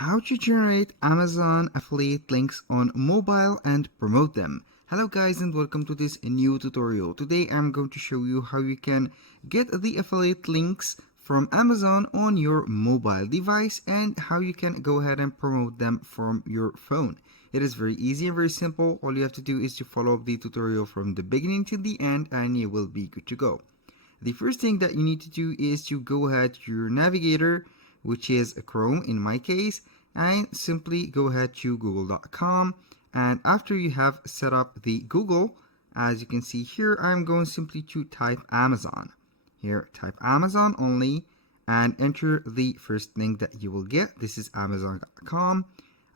How to generate Amazon affiliate links on mobile and promote them. Hello guys, and welcome to this new tutorial. Today I'm going to show you how you can get the affiliate links from Amazon on your mobile device and how you can go ahead and promote them from your phone. It is very easy and very simple. All you have to do is to follow the tutorial from the beginning to the end and you will be good to go. The first thing that you need to do is to go ahead to your navigator, which is Chrome in my case, and simply go ahead to google.com. And after you have set up the Google, as you can see here, I'm going simply to type Amazon. Here, type Amazon only and enter the first link that you will get. This is amazon.com.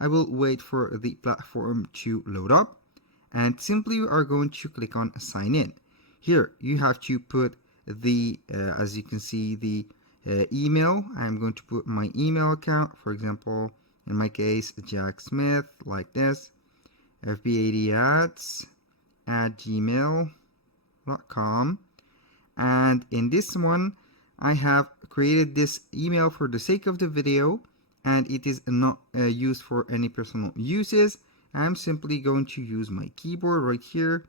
I will wait for the platform to load up and simply we are going to click on sign in. Here you have to put the as you can see the email. I'm going to put my email account, for example, in my case, Jack Smith, like this, fbads@gmail.com. And in this one, I have created this email for the sake of the video, and it is not used for any personal uses. I'm simply going to use my keyboard right here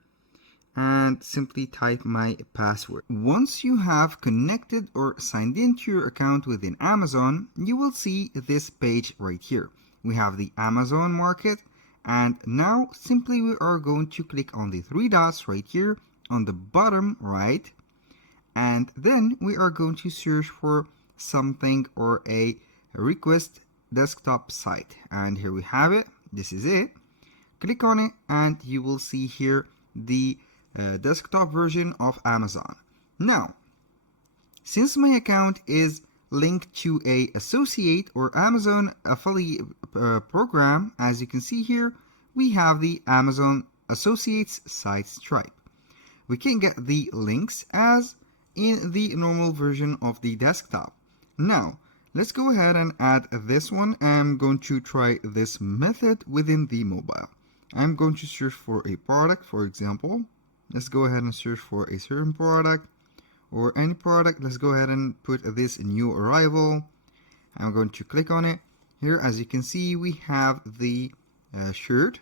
and simply type my password. Once you have connected or signed into your account within Amazon, you will see this page right here. We have the Amazon Market, and now simply we are going to click on the three dots right here on the bottom right, and then we are going to search for something or a request desktop site, and here we have it. This is it. Click on it and you will see here the desktop version of Amazon. Now, since my account is linked to a associate or Amazon affiliate program, as you can see here, we have the Amazon Associates site Stripe. We can get the links as in the normal version of the desktop. Now, let's go ahead and add this one. I'm going to try this method within the mobile. I'm going to search for a product, for example. Let's go ahead and search for a certain product or any product. Let's go ahead and put this new arrival. I'm going to click on it. Here, as you can see, we have the shirt.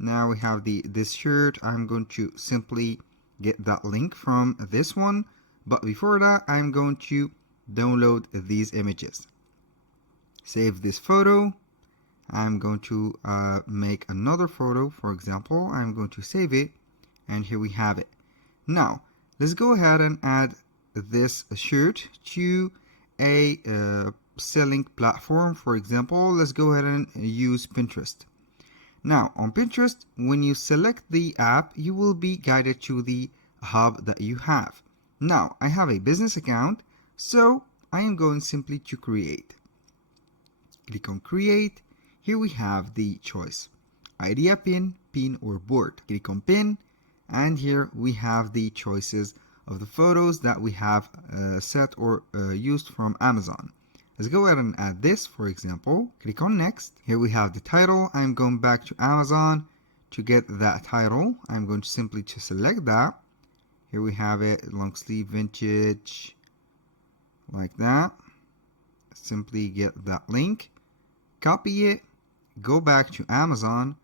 Now we have this shirt. I'm going to simply get that link from this one. But before that, I'm going to download these images. Save this photo. I'm going to make another photo. For example, I'm going to save it. And here we have it. Now, let's go ahead and add this shirt to a selling platform. For example, let's go ahead and use Pinterest. Now, on Pinterest, when you select the app, you will be guided to the hub that you have. Now, I have a business account, so I am going simply to create. Click on create. Here we have the choice. Idea pin, pin or board. Click on pin. And here we have the choices of the photos that we have set or used from Amazon. Let's go ahead and add this, for example. Click on next. Here we have the title. I'm going back to Amazon to get that title. I'm going to simply to select that. Here we have it, long sleeve vintage, like that. Simply get that link, copy it, go back to Amazon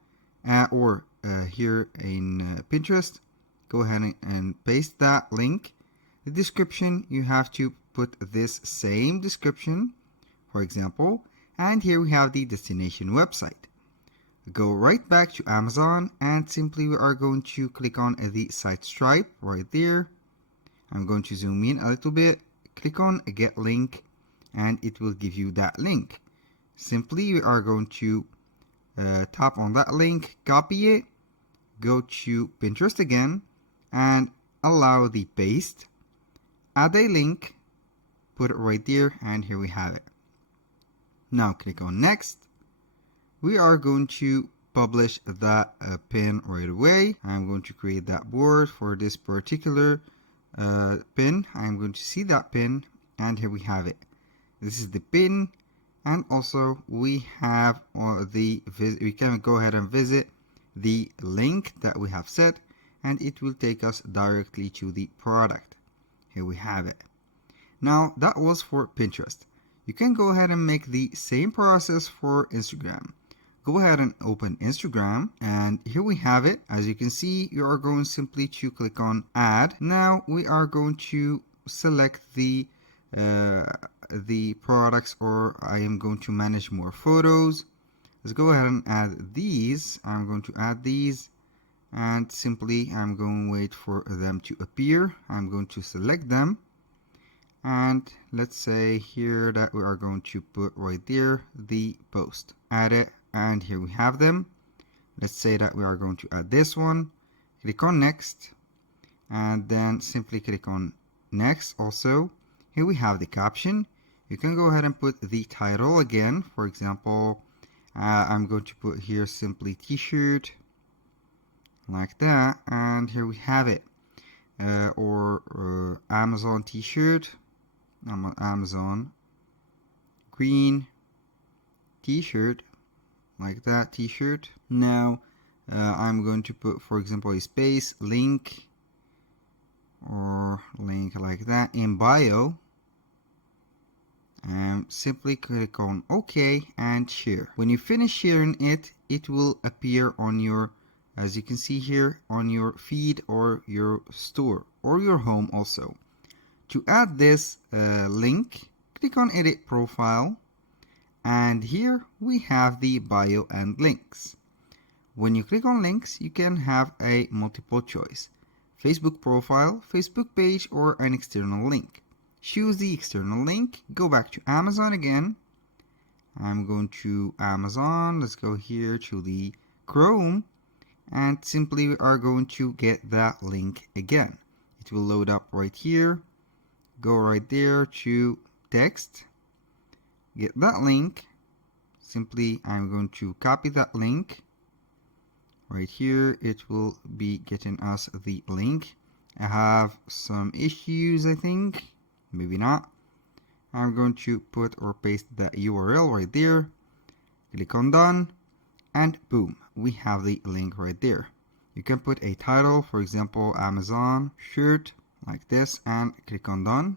or here in Pinterest, go ahead and paste that link. The description, you have to put this same description, for example, and here we have the destination website. Go right back to Amazon and simply we are going to click on the site Stripe right there. I'm going to zoom in a little bit, click on get link, and it will give you that link. Simply we are going to tap on that link, copy it, go to Pinterest again and allow the paste, add a link, put it right there, and here we have it. Now click on next. We are going to publish that pin right away. I'm going to create that board for this particular pin. I'm going to see that pin and here we have it. This is the pin, and also we have we can go ahead and visit the link that we have set and it will take us directly to the product. Here we have it. Now that was for Pinterest. You can go ahead and make the same process for Instagram. Go ahead and open Instagram, and here we have it. As you can see, you are going simply to click on add. Now we are going to select the products, or I am going to manage more photos. Let's go ahead and add these. I'm going to add these, and simply I'm going to wait for them to appear. I'm going to select them, and let's say here that we are going to put right there the post. Add it, and here we have them. Let's say that we are going to add this one. Click on next, and then simply click on next. Also, here we have the caption. You can go ahead and put the title again. For example, I'm going to put here simply t-shirt, like that, and here we have it. Or Amazon t-shirt, Amazon green t-shirt, like that, t-shirt. Now I'm going to put, for example, a space, link, or link like that in bio, and simply click on OK and share. When you finish sharing it, it will appear on your, as you can see here, on your feed or your store or your home also. To add this link, click on edit profile, and here we have the bio and links. When you click on links, you can have a multiple choice: Facebook profile, Facebook page, or an external link. Choose the external link. Go back to Amazon again. I'm going to Amazon. Let's go here to the Chrome, and simply we are going to get that link again. It will load up right here. Go right there to text. Get that link. Simply I'm going to copy that link. Right here it will be getting us the link. I have some issues, I think. Maybe not. I'm going to put or paste that URL right there. Click on done, and boom, we have the link right there. You can put a title, for example, Amazon shirt, like this, and click on done.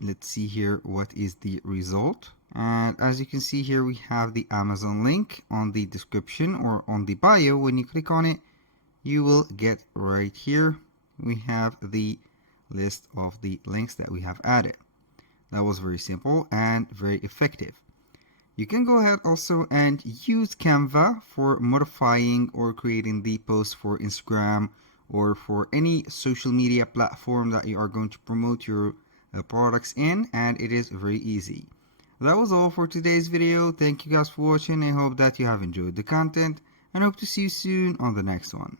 Let's see here what is the result. And as you can see here, we have the Amazon link on the description or on the bio. When you click on it, you will get right here. We have the list of the links that we have added. That was very simple and very effective. You can go ahead also and use Canva for modifying or creating the post for Instagram or for any social media platform that you are going to promote your products in, and it is very easy. That was all for today's video. Thank you guys for watching. I hope that you have enjoyed the content, and hope to see you soon on the next one.